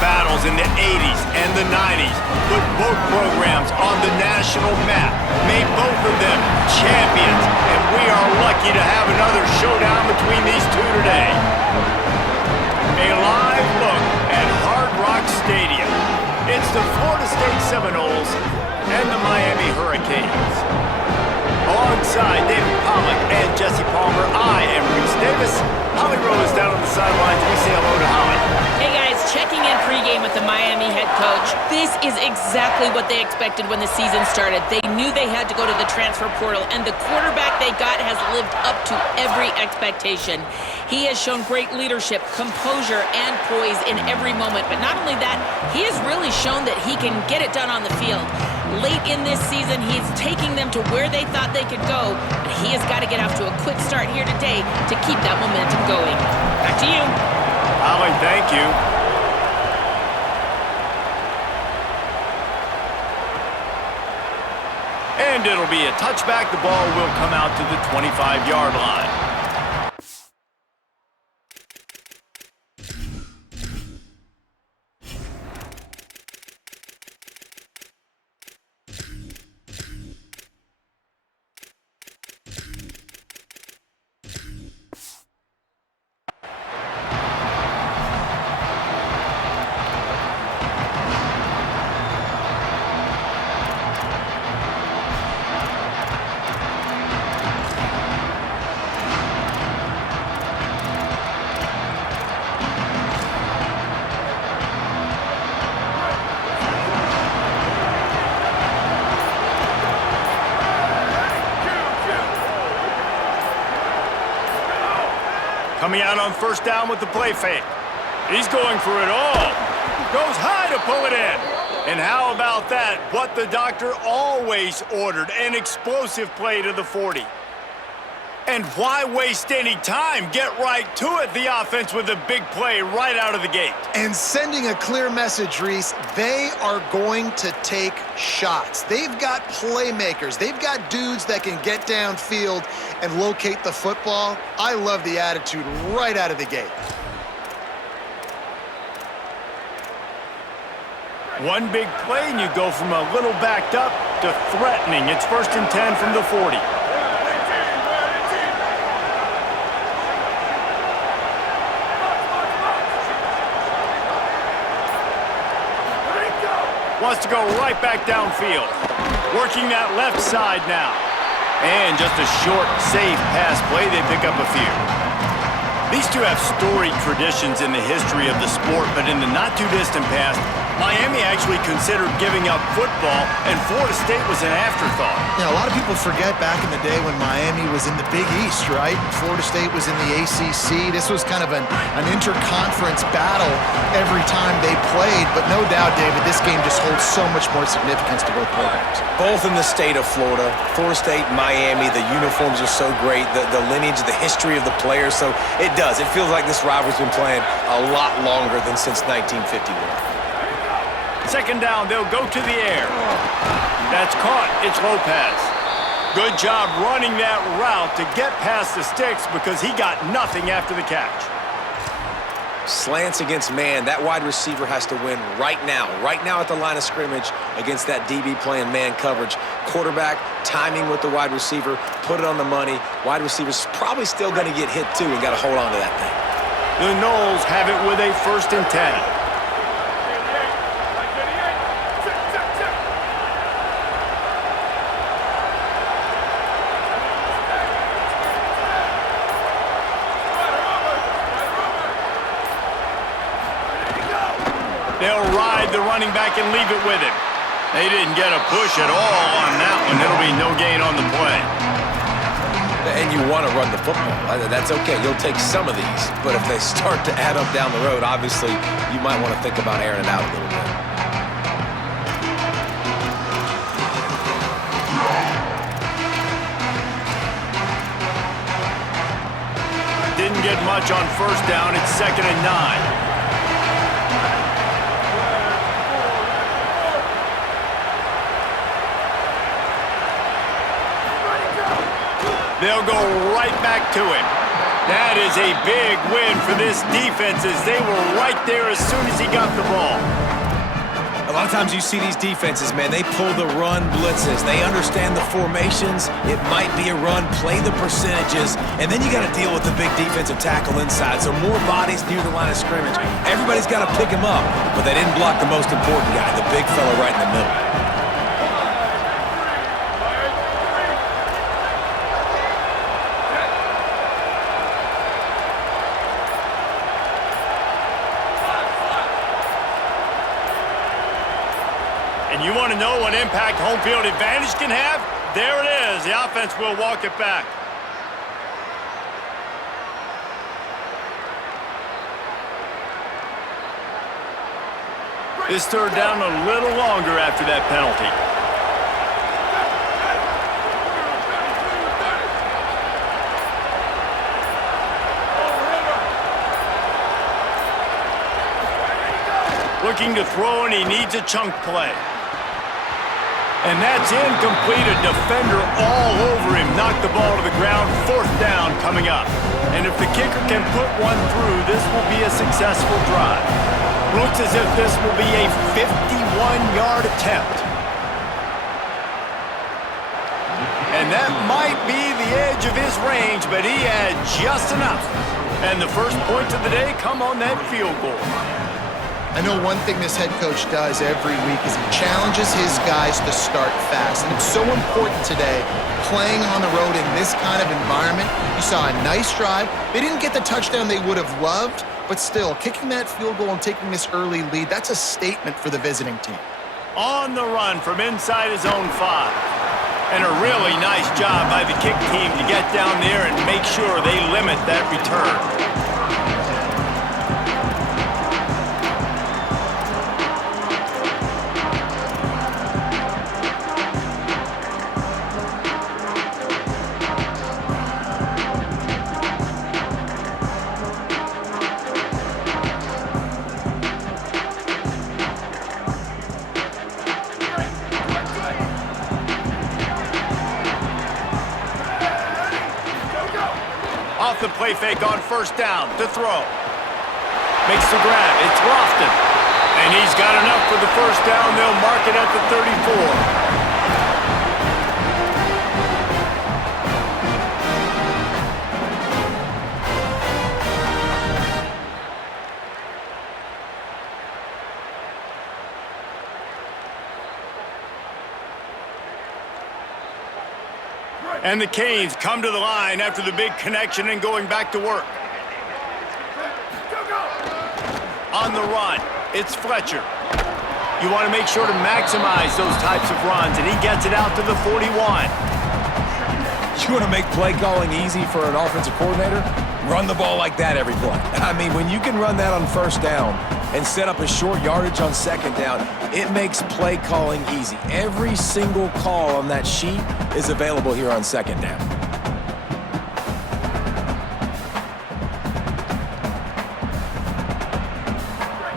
battles in the 80s and the 90s put both programs on the national map, made both of them champions, and we are lucky to have another showdown between these two today. A live look at Hard Rock Stadium. It's the Florida State Seminoles and the Miami Hurricanes. Alongside David Pollack and Jesse Palmer, I am Reese Davis. Holly Rowe is down on the sidelines. We say hello to Holly. Hey guys, checking in pregame with the Miami head coach. This is exactly what they expected when the season started. They knew they had to go to the transfer portal, and the quarterback they got has lived up to every expectation. He has shown great leadership, composure, and poise in every moment. But not only that, he has really shown that he can get it done on the field. Late in this season, he's taking them to where they thought they could go. But he has got to get off to a quick start here today to keep that momentum going. Back to you. Holly, thank you. And it'll be a touchback. The ball will come out to the 25-yard line. Coming out on first down with the play fake. He's going for it all. Goes high to pull it in. And how about that? What the doctor always ordered, an explosive play to the 40. And why waste any time? Get right to it, the offense, with a big play right out of the gate. And sending a clear message, Reese, they are going to take shots. They've got playmakers. They've got dudes that can get downfield and locate the football. I love the attitude right out of the gate. One big play, and you go from a little backed up to threatening. It's 1st and 10 from the 40. Wants to go right back downfield. Working that left side now. And just a short, safe pass play. They pick up a few. These two have storied traditions in the history of the sport, but in the not-too-distant past, Miami actually considered giving up football, and Florida State was an afterthought. You know, a lot of people forget back in the day when Miami was in the Big East, right? Florida State was in the ACC. This was kind of an interconference battle every time they played, but no doubt, David, this game just holds so much more significance to both programs. Both in the state of Florida. Florida State, Miami, the uniforms are so great, the lineage, the history of the players, so it does. It feels like this rivalry's been playing a lot longer than since 1951. Second down, they'll go to the air. That's caught. It's Lopez. Good job running that route to get past the sticks because he got nothing after the catch. Slants against man. That wide receiver has to win right now at the line of scrimmage against that DB playing man coverage. Quarterback, timing with the wide receiver, put it on the money. Wide receiver's probably still going to get hit too and got to hold on to that thing. The Noles have it with a 1st and 10. They'll ride the running back and leave it with him. They didn't get a push at all on that one. It'll be no gain on the play. And you want to run the football. That's okay. You'll take some of these. But if they start to add up down the road, obviously, you might want to think about airing it out a little bit. Didn't get much on first down. It's 2nd and 9. They'll go right back to him. That is a big win for this defense as they were right there as soon as he got the ball. A lot of times you see these defenses, man, they pull the run blitzes. They understand the formations. It might be a run, play the percentages, and then you got to deal with the big defensive tackle inside. So more bodies near the line of scrimmage. Everybody's got to pick him up, but they didn't block the most important guy, the big fella right in the middle. And you want to know what impact home field advantage can have? There it is. The offense will walk it back. This third down a little longer after that penalty. Looking to throw, and he needs a chunk play. And that's incomplete. A defender all over him. Knocked the ball to the ground. Fourth down coming up. And if the kicker can put one through, this will be a successful drive. Looks as if this will be a 51-yard attempt. And that might be the edge of his range, but he had just enough. And the first points of the day come on that field goal. I know one thing this head coach does every week is he challenges his guys to start fast. And it's so important today, playing on the road in this kind of environment. You saw a nice drive. They didn't get the touchdown they would have loved, but still, kicking that field goal and taking this early lead, that's a statement for the visiting team. On the run from inside his own 5. And a really nice job by the kick team to get down there and make sure they limit that return. Off the play fake on first down to throw. Makes the grab. It's Lofton. And he's got enough for the first down. They'll mark it at the 34. And the Canes come to the line after the big connection and going back to work. On the run, it's Fletcher. You want to make sure to maximize those types of runs, and he gets it out to the 41. You want to make play calling easy for an offensive coordinator? Run the ball like that every play. I mean, when you can run that on first down and set up a short yardage on second down, it makes play calling easy. Every single call on that sheet is available here on second down.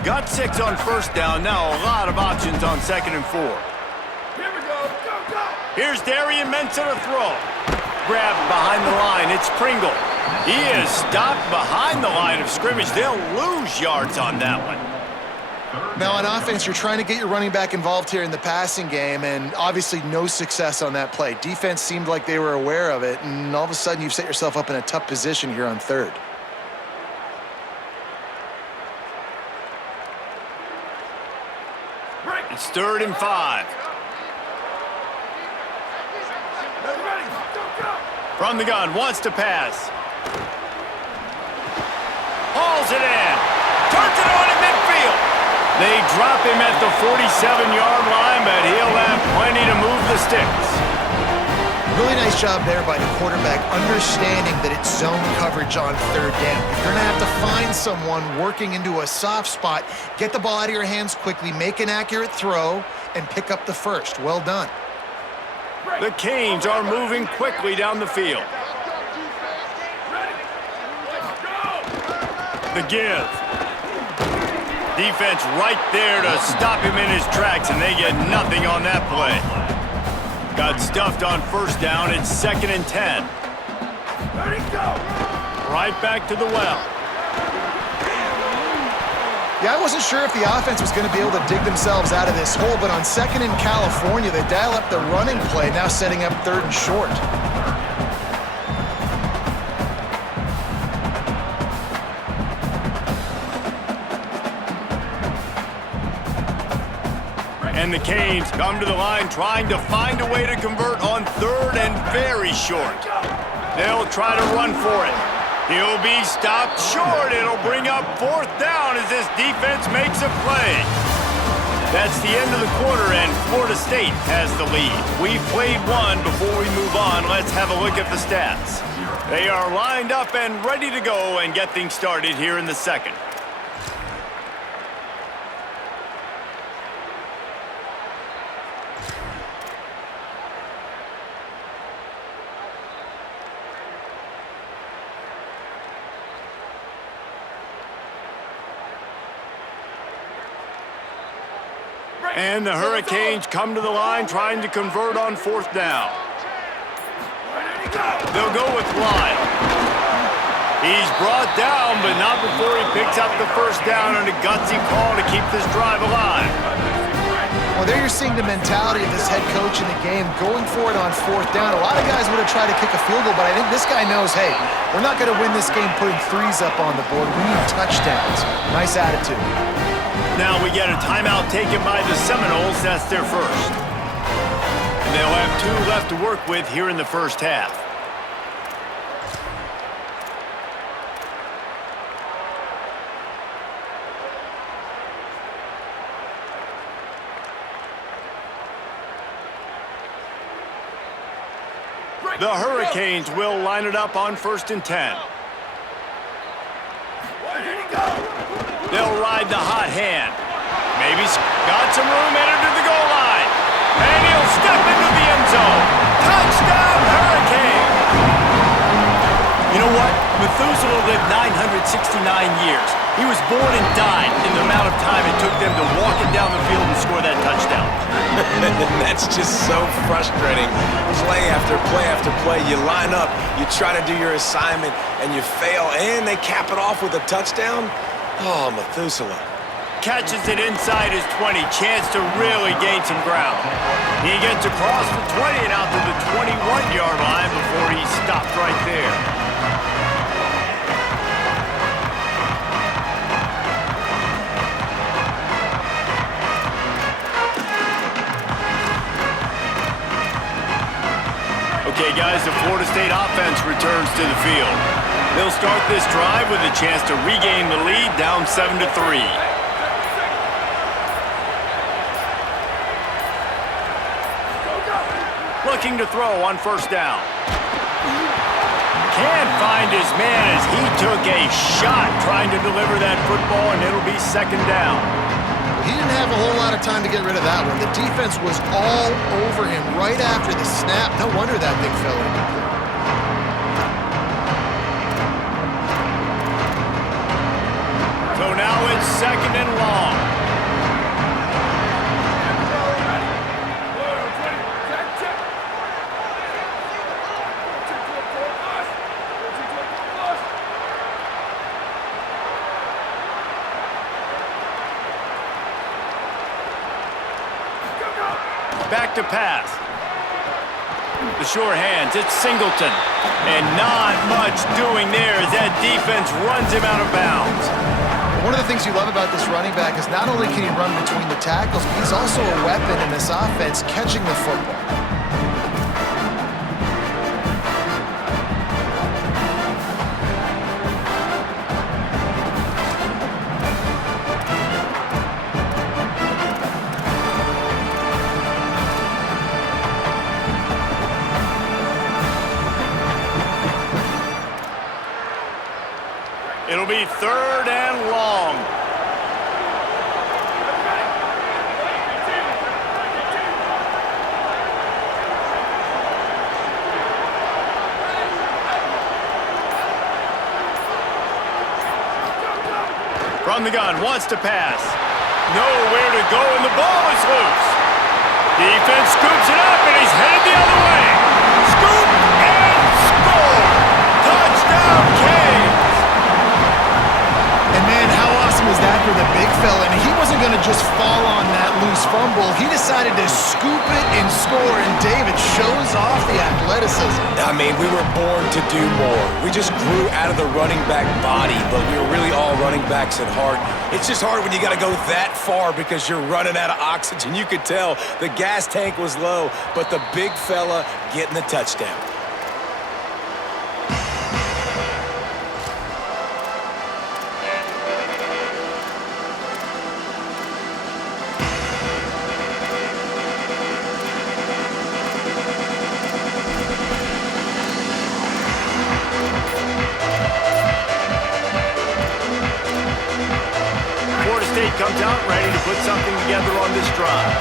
Got 6 on first down. Now a lot of options on second and 4. Here we go. Go, go. Here's Darian Mensah to throw. Grabbed behind the line. It's Pringle. He is stopped behind the line of scrimmage. They'll lose yards on that one. Now on offense, you're trying to get your running back involved here in the passing game, and obviously no success on that play. Defense seemed like they were aware of it, and all of a sudden you've set yourself up in a tough position here on third. It's 3rd and 5. From the gun, wants to pass. Hauls it in. Turns it on in midfield. They drop him at the 47-yard line, but he'll have plenty to move the sticks. Really nice job there by the quarterback, understanding that it's zone coverage on third down. You're going to have to find someone working into a soft spot, get the ball out of your hands quickly, make an accurate throw, and pick up the first. Well done. The Canes are moving quickly down the field. The give. Defense right there to stop him in his tracks, and they get nothing on that play. Got stuffed on first down. It's 2nd and 10. Ready, go. Right back to the well. Yeah, I wasn't sure if the offense was going to be able to dig themselves out of this hole, but on 2nd in California, they dial up the running play, now setting up 3rd and short. And the Canes come to the line trying to find a way to convert on 3rd and very short. They'll try to run for it. He'll be stopped short. It'll bring up 4th down as this defense makes a play. That's the end of the quarter, and Florida State has the lead. We've played one. Before we move on, let's have a look at the stats. They are lined up and ready to go and get things started here in the 2nd. And the Hurricanes come to the line trying to convert on 4th down. They'll go with Lyle. He's brought down, but not before he picks up the 1st down on a gutsy call to keep this drive alive. Well, there you're seeing the mentality of this head coach in the game, going for it on 4th down. A lot of guys would have tried to kick a field goal, but I think this guy knows, hey, we're not going to win this game putting 3s up on the board. We need touchdowns. Nice attitude. Now we get a timeout taken by the Seminoles. That's their first. And they'll have 2 left to work with here in the 1st half. The Hurricanes will line it up on 1st and 10. They'll ride the hot hand. Maybe got some room headed to the goal line. And he'll step into the end zone. Touchdown, Hurricane! You know what? Methuselah lived 969 years. He was born and died in the amount of time it took them to walk it down the field and score that touchdown. That's just so frustrating. Play after play after play. You line up, you try to do your assignment, and you fail, and they cap it off with a touchdown? Oh, Methuselah. Catches it inside his 20. Chance to really gain some ground. He gets across the 20 and out to the 21-yard line before he stopped right there. Okay, guys, the Florida State offense returns to the field. They'll start this drive with a chance to regain the lead, down 7-3. Looking to throw on 1st down. Can't find his man as he took a shot trying to deliver that football, and it'll be 2nd down. He didn't have a whole lot of time to get rid of that one. The defense was all over him right after the snap. No wonder that thing fell in. So now it's 2nd and long. Back to pass. The sure hands, it's Singleton. And not much doing there as that defense runs him out of bounds. One of the things you love about this running back is not only can he run between the tackles, but he's also a weapon in this offense catching the football. It'll be 3rd and long. From the gun, wants to pass. Nowhere to go, and the ball is loose. Defense scoops it up, and he's headed the other way. Scoop and score. Touchdown, Canes. big fella, and he wasn't going to just fall on that loose fumble. He decided to scoop it and score, and David shows off the athleticism. I mean, we were born to do more. We just grew out of the running back body, but we were really all running backs at heart. It's just hard when you got to go that far because you're running out of oxygen. You could tell the gas tank was low, but the big fella getting the touchdown. Comes out ready to put something together on this drive.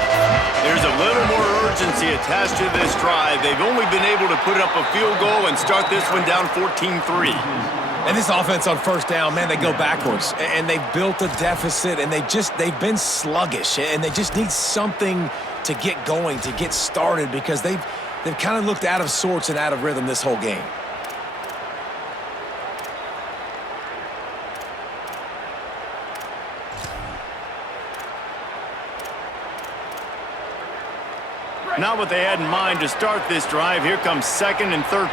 There's a little more urgency attached to this drive. They've only been able to put up a field goal and start this one down 14-3. And this offense on first down, man, they go backwards. And they've built a deficit, and they've been sluggish. And they just need something to get going, to get started, because they've kind of looked out of sorts and out of rhythm this whole game. Not what they had in mind to start this drive. Here comes 2nd and 13.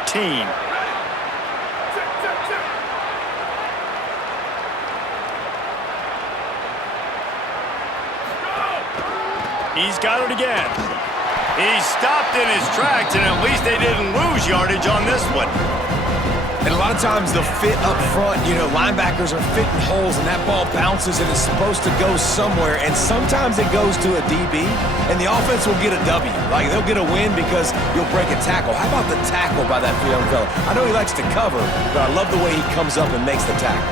He's got it again. He stopped in his tracks, and at least they didn't lose yardage on this one. And a lot of times the fit up front, linebackers are fitting holes and that ball bounces and it's supposed to go somewhere. And sometimes it goes to a DB and the offense will get a W. Like they'll get a win because you'll break a tackle. How about the tackle by that young fella? I know he likes to cover, but I love the way he comes up and makes the tackle.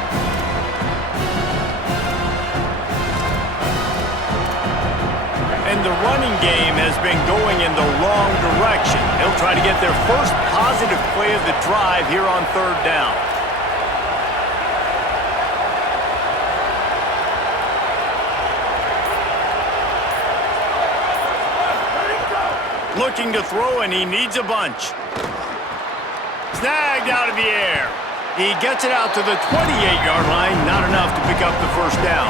And the running game has been going in the wrong direction. They'll try to get their first positive play of the drive here on 3rd down. Looking to throw, and he needs a bunch. Snagged out of the air. He gets it out to the 28-yard line. Not enough to pick up the first down.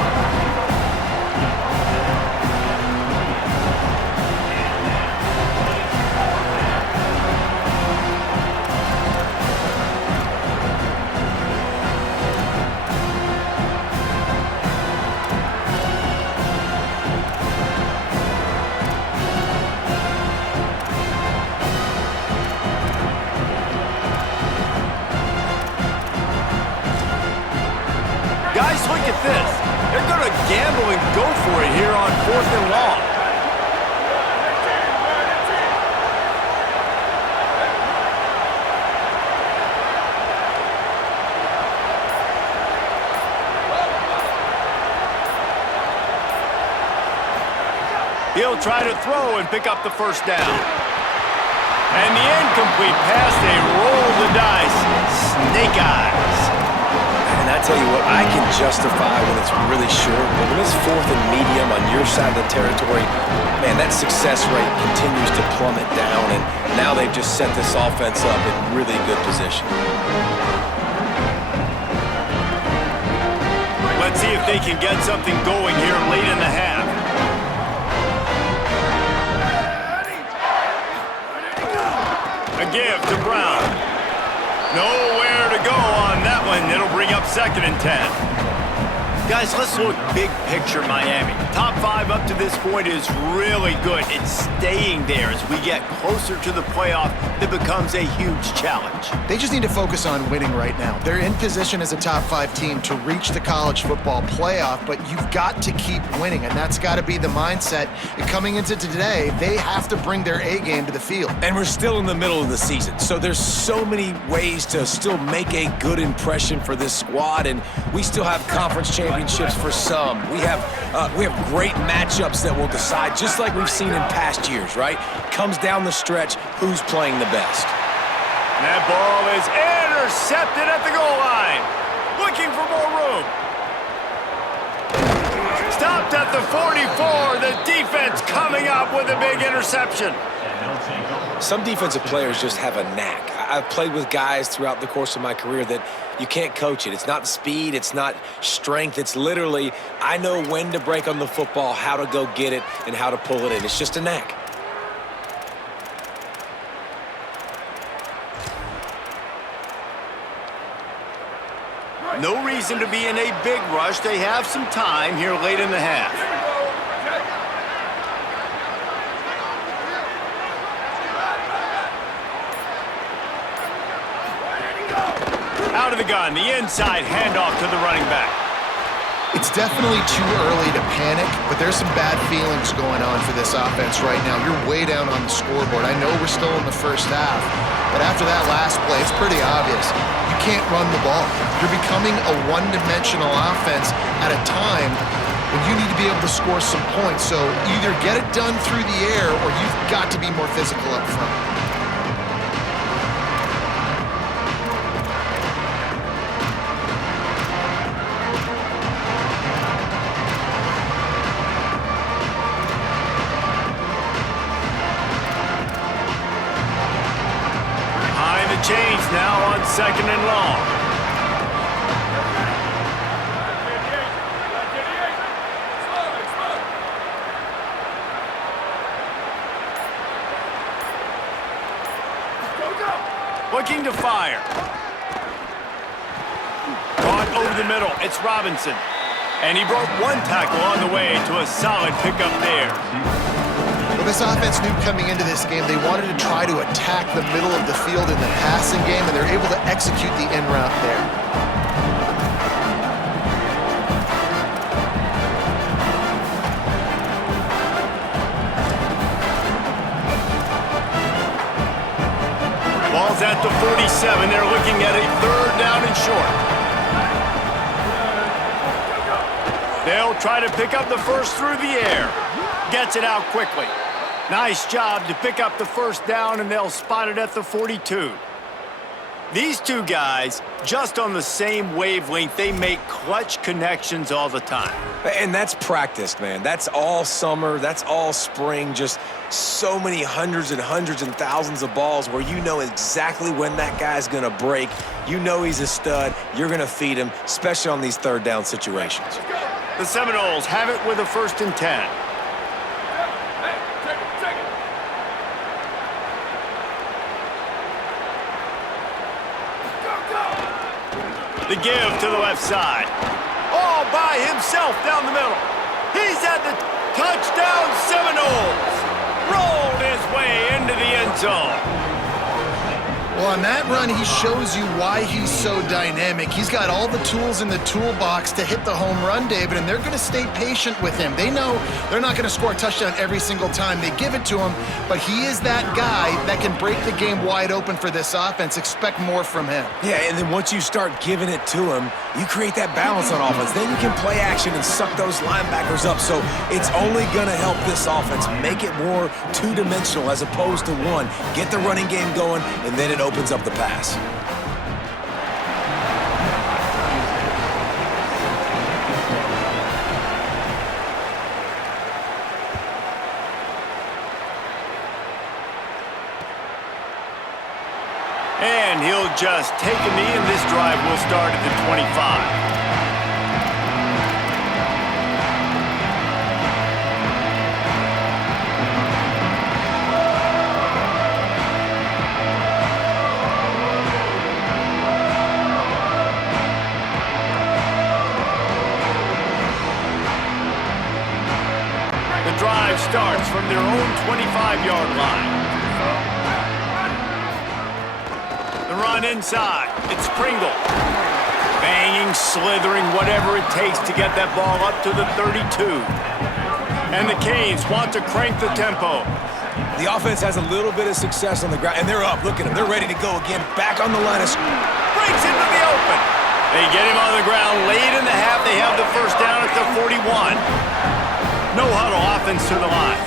Guys, look at this. They're going to gamble and go for it here on 4th and long. He'll try to throw and pick up the first down. And the incomplete pass, they roll the dice. Snake eyes. And I tell you what, I can justify when it's really short, but when it's 4th and medium on your side of the territory, man, that success rate continues to plummet down, and now they've just set this offense up in really good position. Let's see if they can get something going here late in the half. A give to Brown. Nowhere to go on that one. It'll bring up 2nd and 10. Guys, let's look big picture Miami. Top 5 up to this point is really good. It's staying there as we get closer to the playoff. That becomes a huge challenge. They just need to focus on winning right now. They're in position as a top 5 team to reach the college football playoff, but you've got to keep winning, and that's got to be the mindset. And coming into today, they have to bring their A game to the field. And we're still in the middle of the season, so there's so many ways to still make a good impression for this squad, and we still have conference championships for some. We have great matchups that will decide, just like we've seen in past years, right? Comes down the stretch, who's playing the best. That ball is intercepted at the goal line. Looking for more room. Stopped at the 44. The defense coming up with a big interception. Some defensive players just have a knack. I've played with guys throughout the course of my career that you can't coach it. It's not speed. It's not strength. It's literally, I know when to break on the football, how to go get it, and how to pull it in. It's just a knack. No reason to be in a big rush. They have some time here late in the half. Out of the gun, the inside handoff to the running back. It's definitely too early to panic, but there's some bad feelings going on for this offense right now. You're way down on the scoreboard. I know we're still in the first half, but after that last play, it's pretty obvious. You can't run the ball. You're becoming a one-dimensional offense at a time when you need to be able to score some points. So either get it done through the air or you've got to be more physical up front. Change now on 2nd and long. Looking to fire. Caught over the middle. It's Robinson. And he broke one tackle on the way to a solid pickup there. Well, this offense knew coming into this game they wanted to try to attack the middle of the field in the passing game, and they're able to execute the in route there. Ball's at the 47. They're looking at a 3rd down and short. They'll try to pick up the first through the air. Gets it out quickly. Nice job to pick up the first down, and they'll spot it at the 42. These two guys, just on the same wavelength, they make clutch connections all the time. And that's practiced, man. That's all summer. That's all spring. Just so many hundreds and thousands of balls where you know exactly when that guy's going to break. You know he's a stud. You're going to feed him, especially on these 3rd down situations. The Seminoles have it with a 1st and 10. The give to the left side. All by himself down the middle. He's at the touchdown Seminoles. Rolled his way into the end zone. Well, on that run, he shows you why he's so dynamic. He's got all the tools in the toolbox to hit the home run, David, and they're going to stay patient with him. They know they're not going to score a touchdown every single time they give it to him, but he is that guy that can break the game wide open for this offense. Expect more from him. Yeah, and then once you start giving it to him, you create that balance on offense. Then you can play action and suck those linebackers up. So it's only going to help this offense make it more two-dimensional as opposed to one. Get the running game going, and then it opens up the pass. And he'll just take a knee, and this drive will start at the 25. Drive starts from their own 25-yard line. The run inside. It's Pringle. Banging, slithering, whatever it takes to get that ball up to the 32. And the Canes want to crank the tempo. The offense has a little bit of success on the ground, and they're up. Look at them. They're ready to go again. Back on the line of scrimmage. Breaks into the open. They get him on the ground late in the half. They have the first down at the 41. No huddle offense to the line.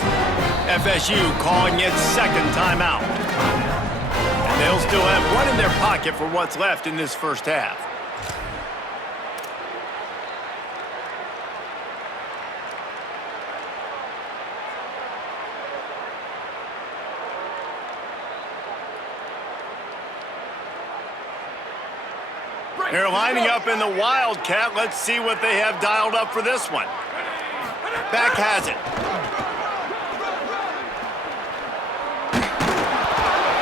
FSU calling its second timeout. And they'll still have one in their pocket for what's left in this first half. They're lining up in the Wildcat. Let's see what they have dialed up for this one. Back has it.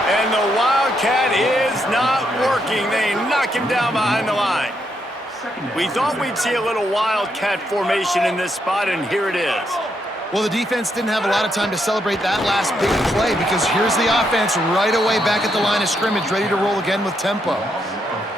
And the Wildcat is not working. They knock him down behind the line. We thought we'd see a little Wildcat formation in this spot, and here it is. Well, the defense didn't have a lot of time to celebrate that last big play because here's the offense right away back at the line of scrimmage, ready to roll again with tempo.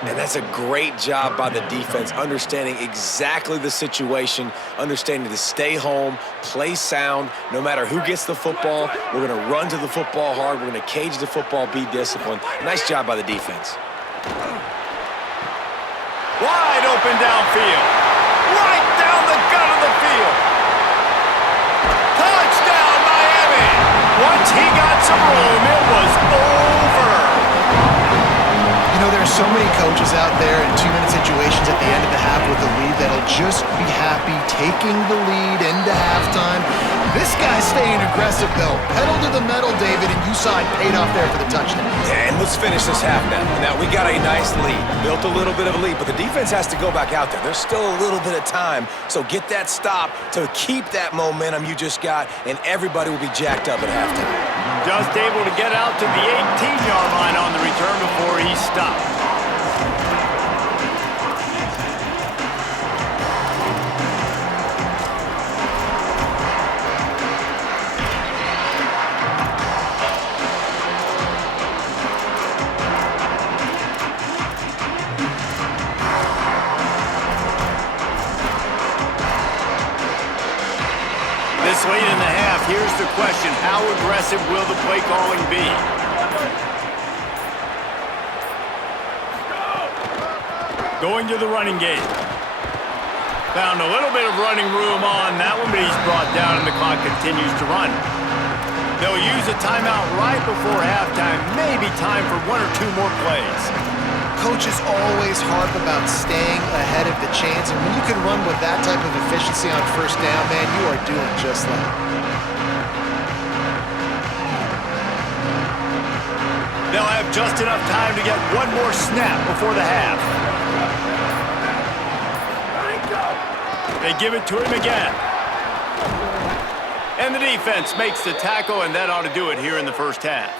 And that's a great job by the defense, understanding exactly the situation, understanding to stay home, play sound. No matter who gets the football, we're going to run to the football hard. We're going to cage the football, be disciplined. Nice job by the defense. Wide open downfield. Right down the gut of the field. Touchdown, Miami. Once he got some room, it was over. You know, there's so many coaches out there in two-minute situations at the end of the half with the lead that'll just be happy taking the lead into halftime. This guy's staying aggressive, though. Pedal to the metal, David, and you saw it paid off there for the touchdown. And let's finish this half now. Now, we got a nice lead. Built a little bit of a lead, but the defense has to go back out there. There's still a little bit of time, so get that stop to keep that momentum you just got, and everybody will be jacked up at halftime. Just able to get out to the 18-yard line on the return before he stopped. This late in the half, here's the question. How aggressive will the play calling be? Going to the running game. Found a little bit of running room on that one, but he's brought down and the clock continues to run. They'll use a timeout right before halftime. Maybe time for one or two more plays. Coaches always harp about staying ahead of the chains, and when you can run with that type of efficiency on first down, man, you are doing just that. They'll have just enough time to get one more snap before the half. They give it to him again. And the defense makes the tackle, and that ought to do it here in the first half.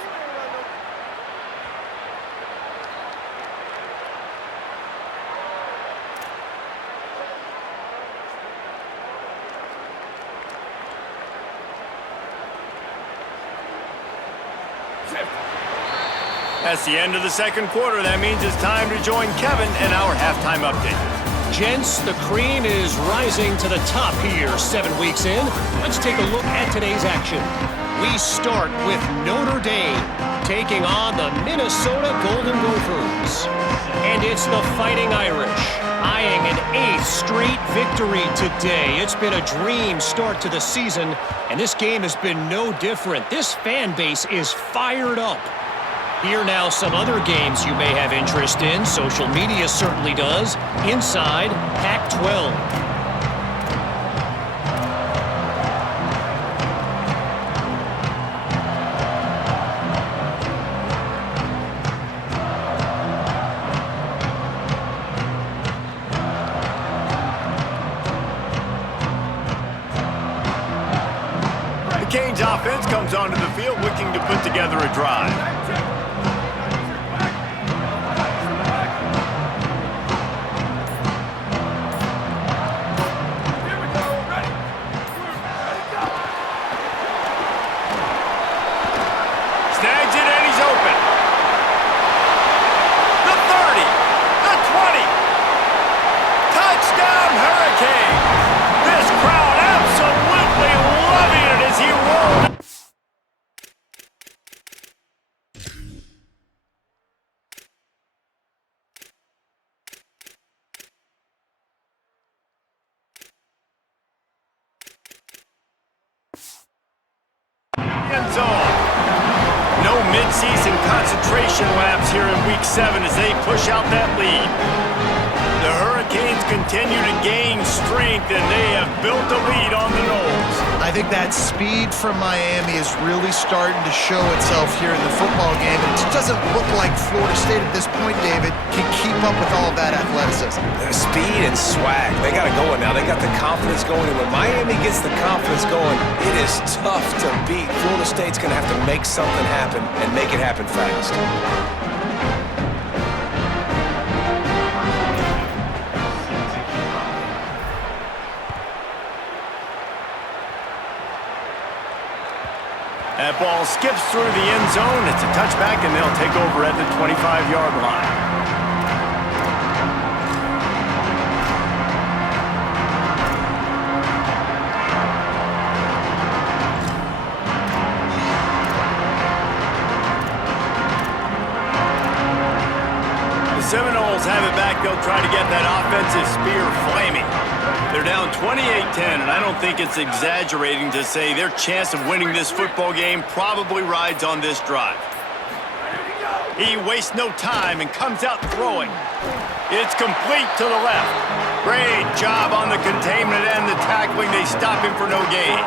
That's the end of the second quarter. That means it's time to join Kevin and our halftime update. Gents, the cream is rising to the top here 7 weeks in. Let's take a look at today's action. We start with Notre Dame taking on the Minnesota Golden Gophers. And it's the Fighting Irish eyeing an 8th straight victory today. It's been a dream start to the season, and this game has been no different. This fan base is fired up. Here now some other games you may have interest in. Social media certainly does. Inside Pac-12. The Canes offense comes onto the field looking to put together a drive. No mid-season concentration laps here in Week 7 as they push out that lead. The Hurricanes continue continue to gain strength, and they have built a lead on the Noles. I think that speed from Miami is really starting to show itself here in the football game. It just doesn't look like Florida State at this point, David, can keep up with all of that athleticism. Speed and swag. They got it going now. They got the confidence going. And when Miami gets the confidence going, it is tough to beat. Florida State's going to have to make something happen and make it happen fast. That ball skips through the end zone. It's a touchback, and they'll take over at the 25-yard line. The Seminoles have it back. They'll try to get that offensive spear flaming. They're down 28-10, and I don't think it's exaggerating to say their chance of winning this football game probably rides on this drive. He wastes no time and comes out throwing. It's complete to the left. Great job on the containment and the tackling. They stop him for no gain.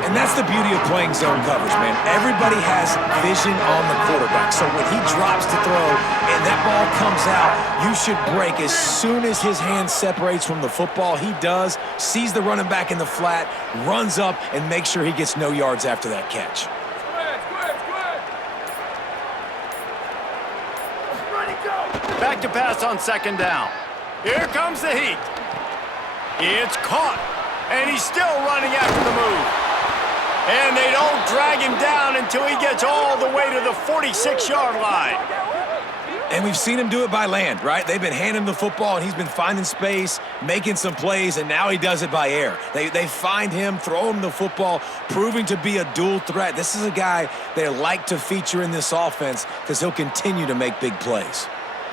And that's the beauty of playing zone coverage, man. Everybody has vision on the quarterback. So when he drops to throw and that ball comes out, you should break as soon as his hand separates from the football. He does, sees the running back in the flat, runs up, and makes sure he gets no yards after that catch. Back to pass on second down. Here comes the heat. It's caught, and he's still running after the move. And they don't drag him down until he gets all the way to the 46-yard line. And we've seen him do it by land, right? They've been handing him the football, and he's been finding space, making some plays, and now he does it by air. They find him, throw him the football, proving to be a dual threat. This is a guy they like to feature in this offense because he'll continue to make big plays.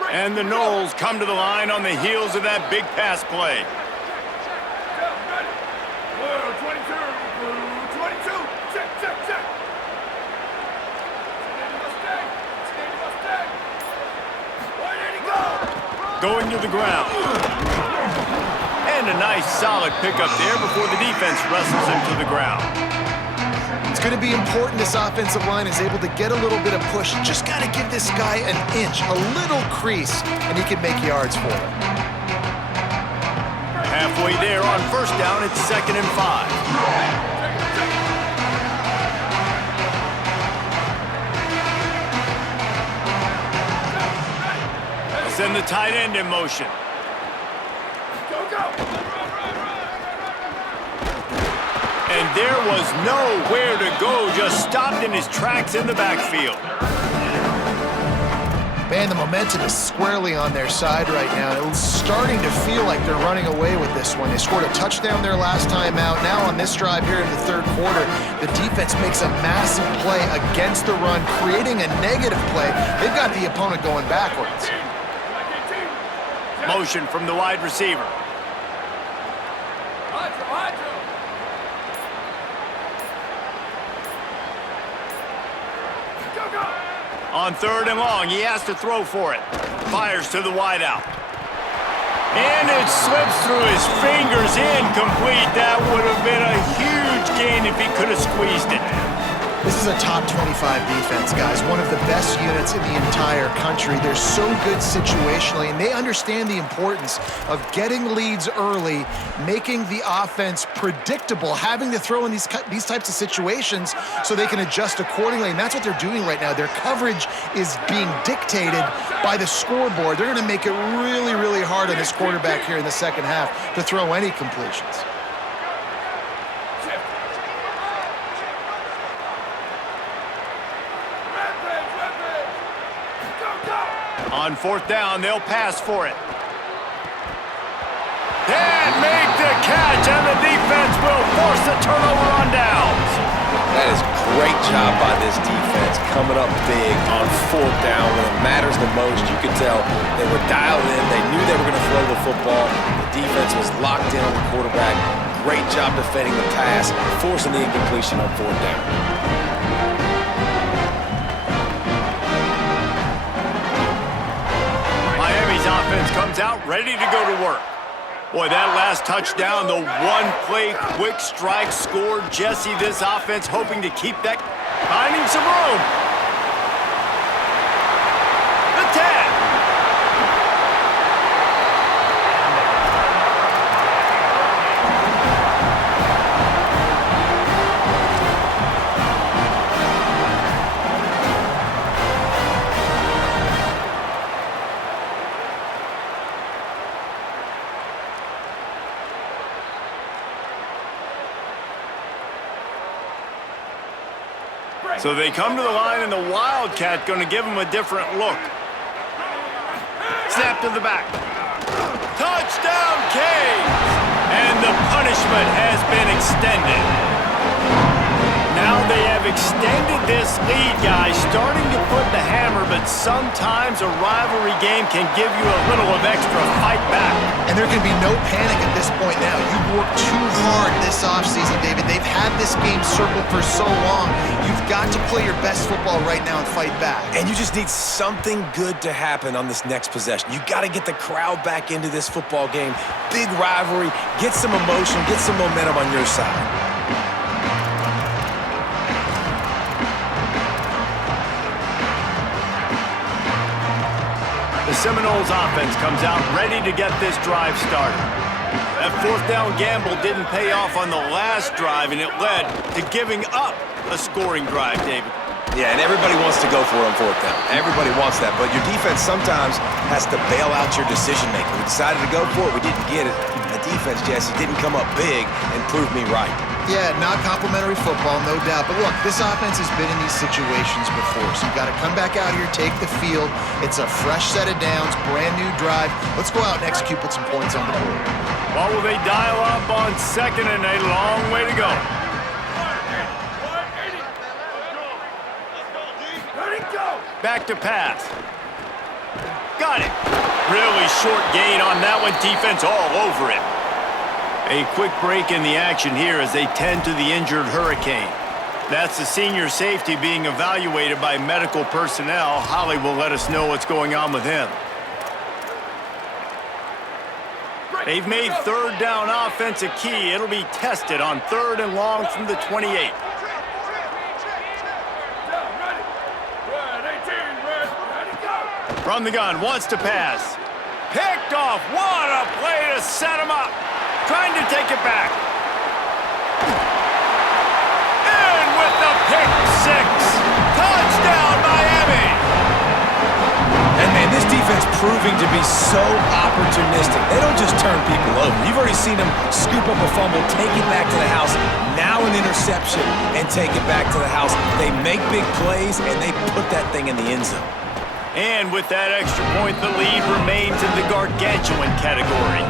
And the Noles come to the line on the heels of that big pass play. Going to the ground. And a nice solid pickup there before the defense wrestles him to the ground. It's going to be important this offensive line is able to get a little bit of push. Just got to give this guy an inch, a little crease, and he can make yards for it. Halfway there on first down, it's 2nd and 5. Send the tight end in motion. And there was nowhere to go, just stopped in his tracks in the backfield. Man, the momentum is squarely on their side right now. It's starting to feel like they're running away with this one. They scored a touchdown their last time out. Now on this drive here in the third quarter, the defense makes a massive play against the run, creating a negative play. They've got the opponent going backwards. Motion from the wide receiver. On 3rd and long, he has to throw for it. Fires to the wideout. And it slips through his fingers, incomplete. That would have been a huge gain if he could have squeezed it. This is a top 25 defense, guys. One of the best units in the entire country. They're so good situationally, and they understand the importance of getting leads early, making the offense predictable, having to throw in these types of situations so they can adjust accordingly, and that's what they're doing right now. Their coverage is being dictated by the scoreboard. They're going to make it really, really hard on this quarterback here in the second half to throw any completions. On 4th down, they'll pass for it. And make the catch, and the defense will force the turnover on downs. That is great job by this defense, coming up big on 4th down when it matters the most. You could tell they were dialed in. They knew they were going to throw the football. The defense was locked in on the quarterback. Great job defending the pass, forcing the incompletion on 4th down. Miami's offense comes out ready to go to work. Boy, that last touchdown, the one-play quick strike scored. Jesse, this offense hoping to keep that, finding some room. The tag. So they come to the line, and the Wildcat going to give them a different look. Snap to the back. Touchdown, Canes! And the punishment has been extended. Now they have extended this lead, guys, starting to put the hammer, but sometimes a rivalry game can give you a little of extra fight back. And there can be no panic at this point now. You've worked too hard this offseason, David. They've had this game circled for so long. You've got to play your best football right now and fight back. And you just need something good to happen on this next possession. You got to get the crowd back into this football game. Big rivalry. Get some emotion. Get some momentum on your side. The Seminoles offense comes out ready to get this drive started. That fourth down gamble didn't pay off on the last drive, and it led to giving up a scoring drive, David. Yeah, and everybody wants to go for it on fourth down. Everybody wants that, but your defense sometimes has to bail out your decision-making. We decided to go for it. We didn't get it. The defense, Jesse, didn't come up big and prove me right. Yeah, not complimentary football, no doubt. But look, this offense has been in these situations before, so you've got to come back out here, take the field. It's a fresh set of downs, brand new drive. Let's go out and execute, put some points on the board. What will they dial up on second, and a long way to go? Back to pass. Got it. Really short gain on that one. Defense all over it. A quick break in the action here as they tend to the injured Hurricane. That's the senior safety being evaluated by medical personnel. Holly will let us know what's going on with him. They've made third down offense a key. It'll be tested on third and long from the 28. From the gun, wants to pass. Picked off. What a play to set him up. Trying to take it back. And with the pick six. Touchdown, Miami. And, man, this defense proving to be so opportunistic. They don't just turn people over. You've already seen them scoop up a fumble, take it back to the house, now an interception, and take it back to the house. They make big plays, and they put that thing in the end zone. And with that extra point, the lead remains in the gargantuan category.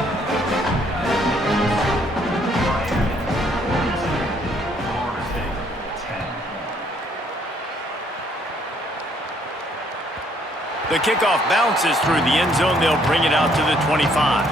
The kickoff bounces through the end zone. They'll bring it out to the 25.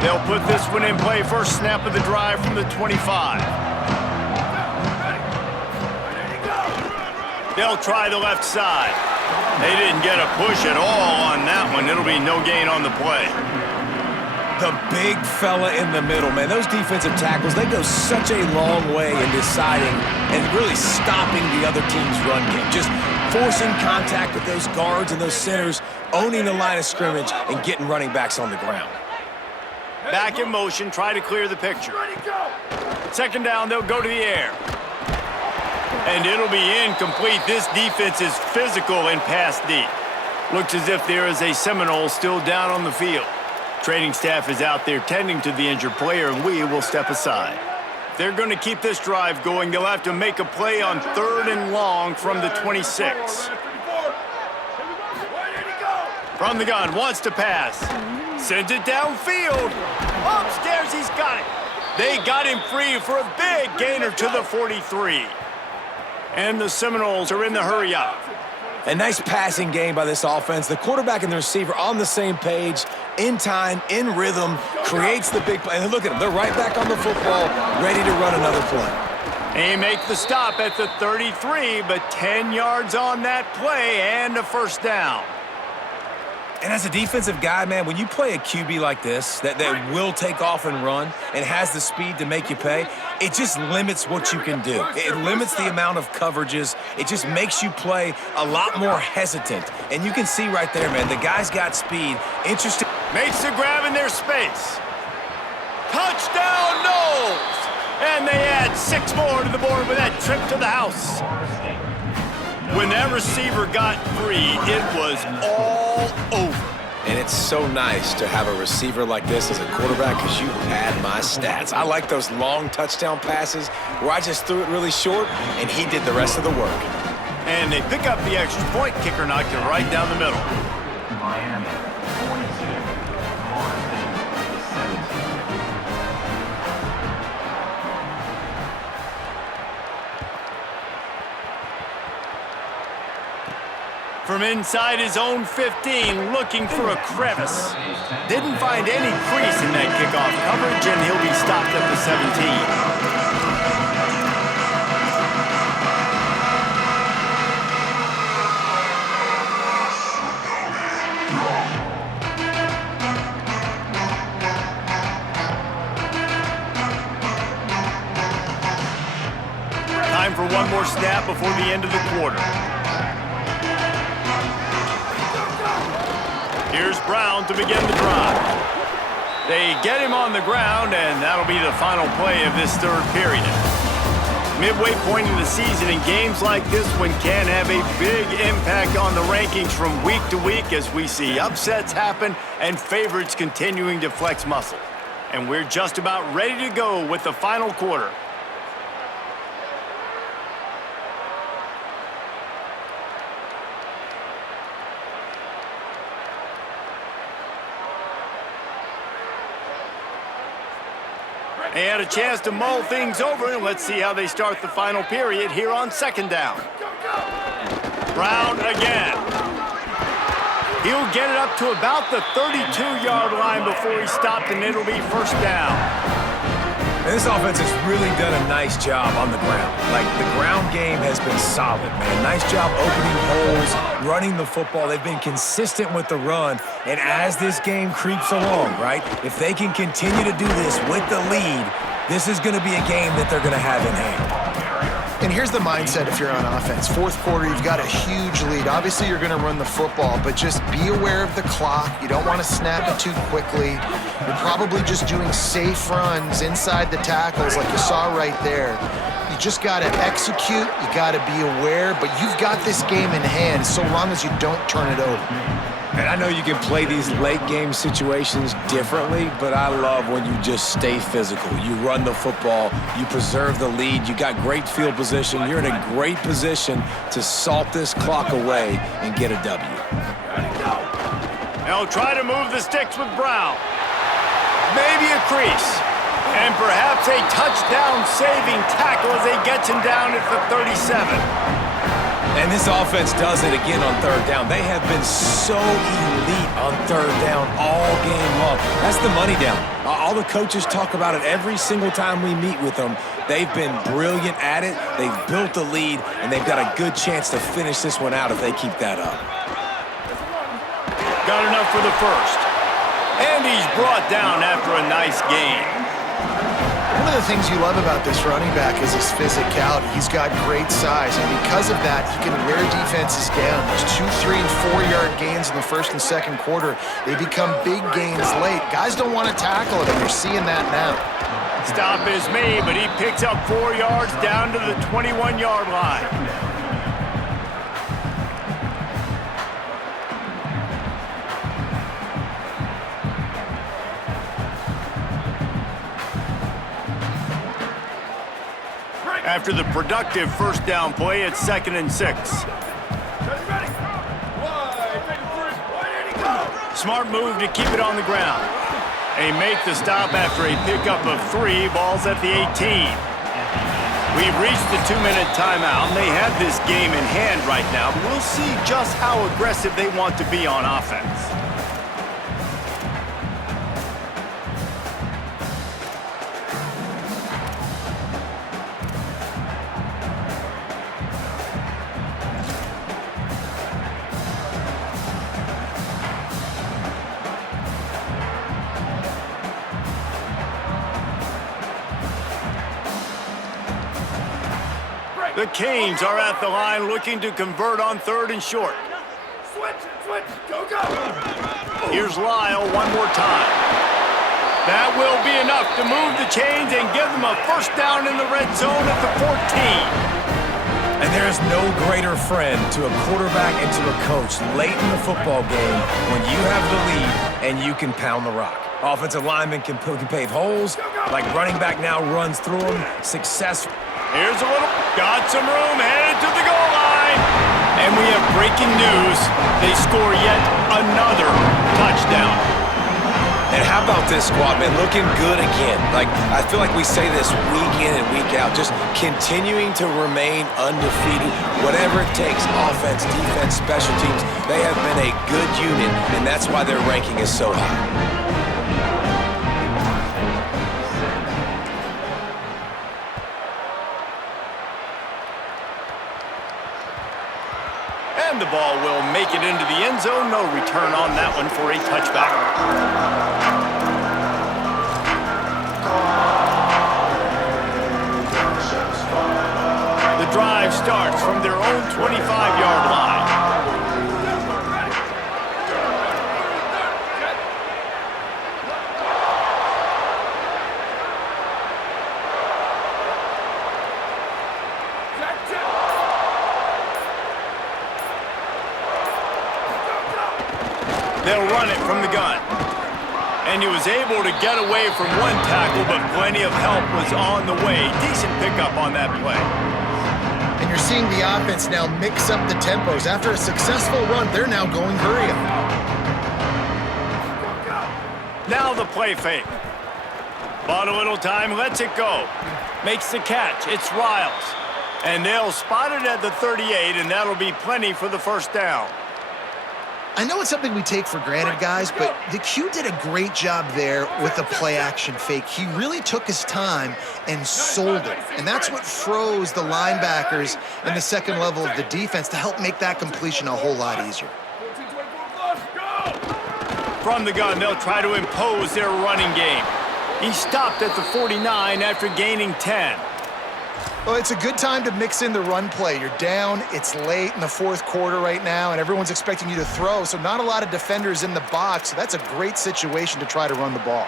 They'll put this one in play. First snap of the drive from the 25. They'll try the left side. They didn't get a push at all on that one. It'll be no gain on the play. The big fella in the middle, man. Those defensive tackles, they go such a long way in deciding and really stopping the other team's run game. Just forcing contact with those guards and those centers, owning the line of scrimmage, and getting running backs on the ground. Back in motion, try to clear the picture. Second down, they'll go to the air. And it'll be incomplete. This defense is physical and pass deep. Looks as if there is a Seminole still down on the field. Training staff is out there tending to the injured player, and we will step aside. They're going to keep this drive going. They'll have to make a play on third and long from the 26. From the gun, wants to pass. Sends it downfield. Upstairs, he's got it. They got him free for a big gainer to the 43. And the Seminoles are in the hurry up. A nice passing game by this offense. The quarterback and the receiver on the same page, in time, in rhythm, creates the big play. And look at them. They're right back on the football, ready to run another play. They make the stop at the 33, but 10 yards on that play and a first down. And as a defensive guy, man, when you play a QB like this that will take off and run and has the speed to make you pay, it just limits what you can do. It limits the amount of coverages. It just makes you play a lot more hesitant. And you can see right there, man, the guy's got speed. Interesting. Makes the grab in their space. Touchdown, Knowles! And they add 6 more to the board with that trip to the house. When that receiver got free, it was all over. And it's so nice to have a receiver like this as a quarterback because you pad my stats. I like those long touchdown passes where I just threw it really short and he did the rest of the work. And they pick up the extra point. Kicker knocked it right down the middle. Miami, 42. From inside his own 15, looking for a crevice. Didn't find any crease in that kickoff coverage, and he'll be stopped at the 17. Time for one more snap before the end of the quarter. Here's Brown to begin the drive. They get him on the ground, and that'll be the final play of this third period. Midway point in the season, in games like this one can have a big impact on the rankings from week to week as we see upsets happen and favorites continuing to flex muscle. And we're just about ready to go with the final quarter. They had a chance to mull things over, and let's see how they start the final period here on second down. Brown again. He'll get it up to about the 32-yard line before he's stopped, and it'll be first down. And this offense has really done a nice job on the ground. Like, the ground game has been solid, man. Nice job opening holes, running the football. They've been consistent with the run. And as this game creeps along, right, if they can continue to do this with the lead, this is going to be a game that they're going to have in hand. And here's the mindset if you're on offense. Fourth quarter, you've got a huge lead. Obviously, you're going to run the football, but just be aware of the clock. You don't want to snap it too quickly. You're probably just doing safe runs inside the tackles like you saw right there. You just got to execute. You got to be aware, but you've got this game in hand so long as you don't turn it over. And I know you can play these late-game situations differently, but I love when you just stay physical. You run the football, you preserve the lead, you got great field position, you're in a great position to salt this clock away and get a W. They'll try to move the sticks with Brown. Maybe a crease. And perhaps a touchdown-saving tackle as they get him down at the 37. And this offense does it again on third down. They have been so elite on third down all game long. That's the money down. All the coaches talk about it every single time we meet with them. They've been brilliant at it. They've built the lead, and they've got a good chance to finish this one out if they keep that up. Got enough for the first. And he's brought down after a nice game. One of the things you love about this running back is his physicality. He's got great size, and because of that, he can wear defenses down. There's 2, 3, and 4-yard gains in the first and second quarter. They become big gains late. Guys don't want to tackle it, and you're seeing that now. Stop is made, but he picks up 4 yards down to the 21-yard line. After the productive first down play, it's 2nd and 6. Smart move to keep it on the ground. They make the stop after a pickup of 3 balls at the 18. We've reached the 2-minute timeout, and they have this game in hand right now. We'll see just how aggressive they want to be on offense. The Canes are at the line looking to convert on 3rd and short. Switch, go, go! Here's Lyle one more time. That will be enough to move the chains and give them a first down in the red zone at the 14. And there is no greater friend to a quarterback and to a coach late in the football game when you have the lead and you can pound the rock. Offensive linemen can pave holes, like running back now runs through them, successful. Here's a little, got some room, headed to the goal line. And we have breaking news. They score yet another touchdown. And how about this squad, man? Looking good again. Like, I feel like we say this week in and week out, just continuing to remain undefeated. Whatever it takes, offense, defense, special teams, they have been a good unit, and that's why their ranking is so high. And the ball will make it into the end zone. No return on that one for a touchback. The drive starts from their own 25-yard line. They'll run it from the gun. And he was able to get away from one tackle, but plenty of help was on the way. Decent pickup on that play. And you're seeing the offense now mix up the tempos. After a successful run, they're now going hurry up. Now the play fake. Bought a little time, lets it go. Makes the catch. It's Riles. And they'll spot it at the 38, and that'll be plenty for the first down. I know it's something we take for granted, guys, but the Q did a great job there with the play-action fake. He really took his time and sold it, and that's what froze the linebackers and the second level of the defense to help make that completion a whole lot easier. From the gun, they'll try to impose their running game. He stopped at the 49 after gaining 10. Well, it's a good time to mix in the run play. You're down, it's late in the fourth quarter right now, and everyone's expecting you to throw, so not a lot of defenders in the box. So that's a great situation to try to run the ball.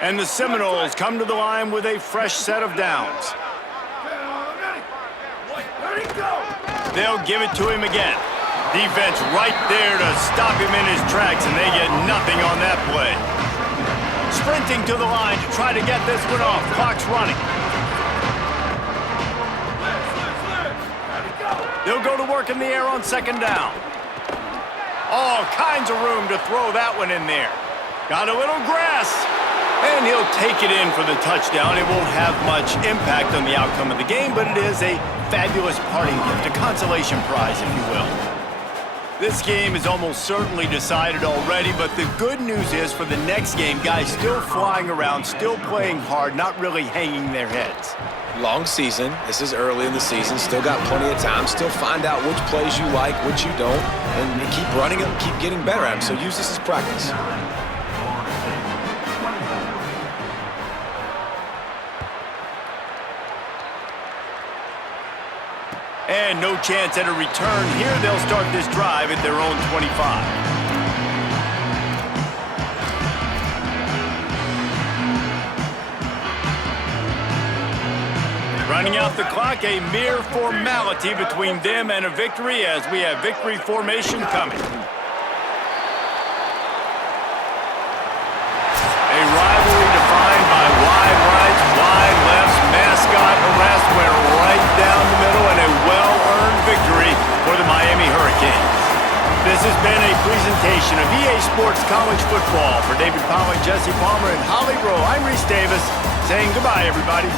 And the Seminoles come to the line with a fresh set of downs. They'll give it to him again. Defense right there to stop him in his tracks, and they get nothing on that play. Sprinting to the line to try to get this one off. Clock's running. They'll go to work in the air on second down. All kinds of room to throw that one in there. Got a little grass. And he'll take it in for the touchdown. It won't have much impact on the outcome of the game, but it is a fabulous parting gift, a consolation prize, if you will. This game is almost certainly decided already, but the good news is for the next game, guys still flying around, still playing hard, not really hanging their heads. Long season. This is early in the season. Still got plenty of time. Still find out which plays you like, which you don't, and keep running them, keep getting better at them. So use this as practice. And no chance at a return here. They'll start this drive at their own 25. Running out the clock, a mere formality between them and a victory as we have victory formation coming. A rivalry defined by wide rights, wide lefts, mascot arrest went right down the middle, and a well-earned victory for the Miami Hurricanes. This has been a presentation of EA Sports College Football. For David Pollack, Jesse Palmer, and Holly Rowe, I'm Reese Davis saying goodbye, everybody.